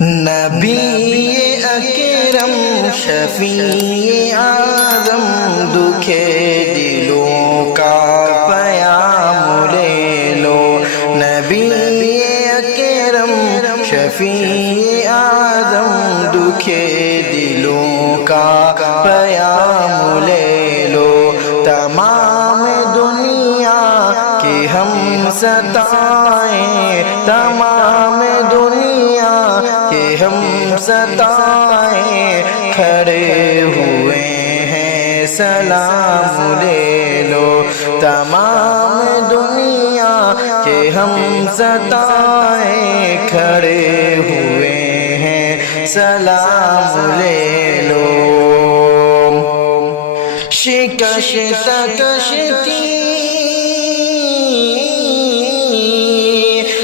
نبی اکرم شفیع اعظم دکھے دلوں کا پیام لے لو۔ نبی اکرم شفیع اعظم دکھے دلوں کا پیام لے لو۔ تمام دنیا کی ہم ستائیں، تمام دنیا کہ ہم ستائیں، کھڑے ہوئے ہیں سلام لے لو۔ تمام دنیا کہ ہم ستائیں، کھڑے ہوئے ہیں سلام لے لو۔ شکست کشتی،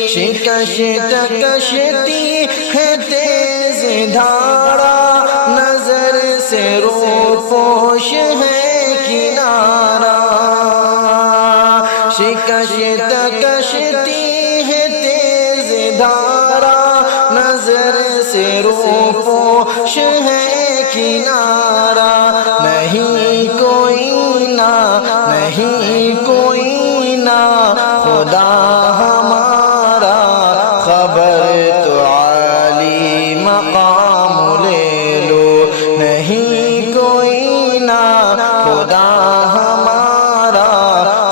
شکست کشتی ہے تیز دھارا، نظر سے روپوش ہے کنارہ۔ شکست کشتی ہے تیز دھارا، نظر سے روپوش ہے کنارہ۔ نہیں کوئی نہ، نہیں کوئی نہ خدا ہمارا، خبر تو عالی مقام لے لو۔ نہیں کوئی نہ خدا ہمارا،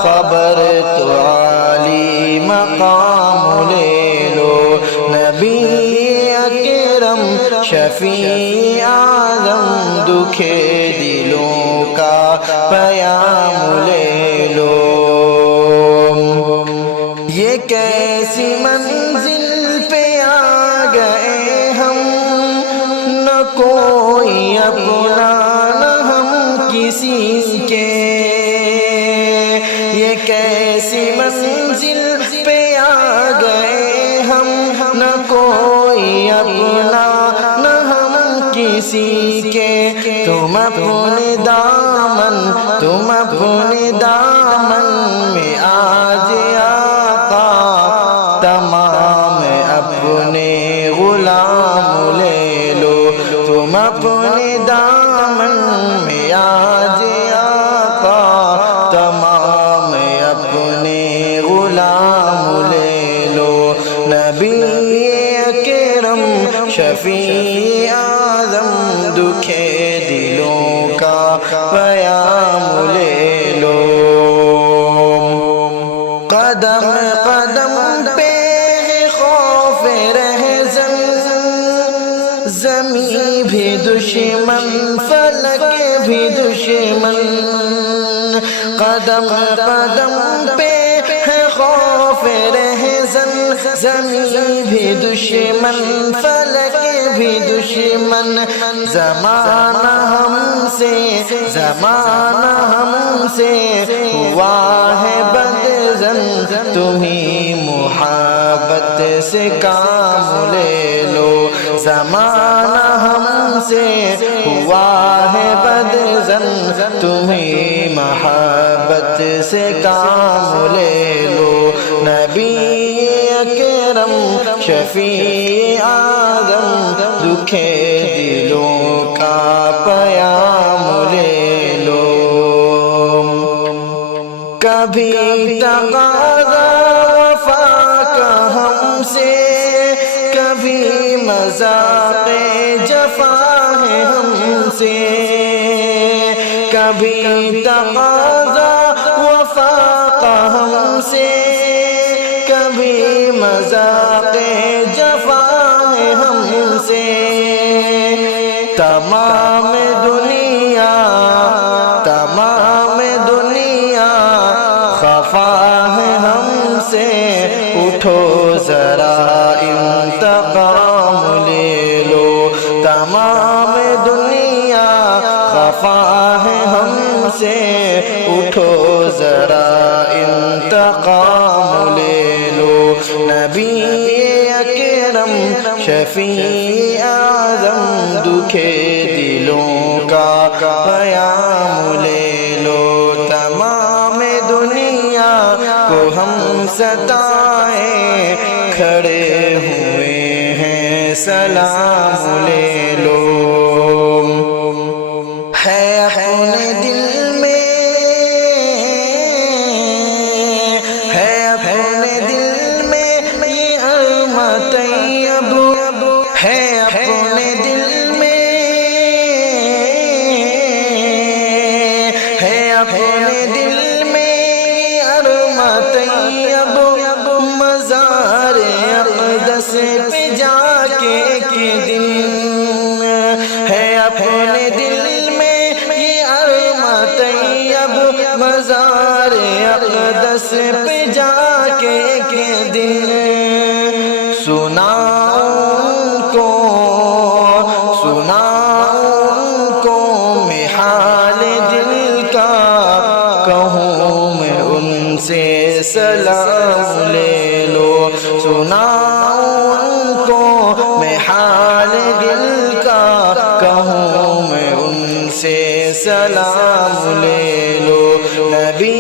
خبر تو عالی مقام لے لو۔ نبی اکرم شفیع اعظم دکھے دلوں کا پیام لے لو۔ یہ کیسی منزل پہ آ گئے ہم، نہ کوئی اپنا نہ ہم کسی کے۔ یہ کیسی منزل پہ آ گئے ہم، نہ کوئی اپنا نہ ہم کسی کے۔ تم اپنے دامن، تم اپنے دامن میں آج آقا، تمام اپنے غلام لے لو۔ تم اپنے دامن میں آج آقا، تمام اپنے غلام لے لو۔ نبی اکرم شفیع اعظم دکھے دلوں کا پیام لے لو۔ قدم قدم پہ ہے خوف رہزن، زمین بھی دشمن فلک بھی دشمن۔ قدم قدم پہ ہے خوف رہزن، زمین بھی دشمن فلک بھی دشمن۔ زمانہ ہم سے، زمانہ ہم سے ہوا ہے بدظن، تمہیں محبت سے کام لے لو۔ زمانہ ہم سے ہوا ہے بدظن، تمہیں محبت سے کام لے لو۔ نبی اکرم شفیع اعظم دکھے دلوں کا پیام لے لو۔ کبھی تقاضا وفا کا ہم سے، کبھی مذاق جفا ہے ہم سے۔ کبھی تقاضا وفا کا ہم سے، کبھی مذاق جفا ہے ہم سے۔ تمام دنیا، تمام دنیا خفا ہے ہم سے، اٹھو ذرا انتقام لے لو۔ تمام دنیا خفا ہے ہم سے، اٹھو ذرا انتقام لے لو۔ نبی اکرم شفیع اعظم دکھے دلوں کا پیام لے لو۔ تمام دنیا کو ہم ستائیں، کھڑے ہوئے ہیں سلام لے لو ہے اپنے دل میں ہے اپنے دل میں یہ ارماں طیب ہے اپنے دل میں ہے اپنے دل میں ارماں طیب مزار اقدس پہ جا کے ایک دن ہے اپنے دل میں یہ ارماں طیب مزار اقدس پہ جا کے ایک دن سناؤں کو میں حال دل کا کہوں میں ان سے سلام لے لو سناؤں کو میں حال دل کا کہوں میں ان سے سلام لے لو نبی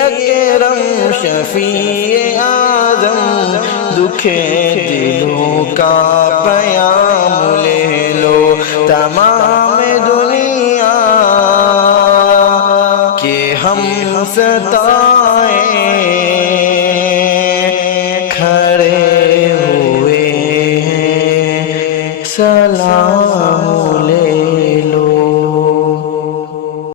اکرم شفیع آدم دکھے دلوں کا پیام لے لو تمام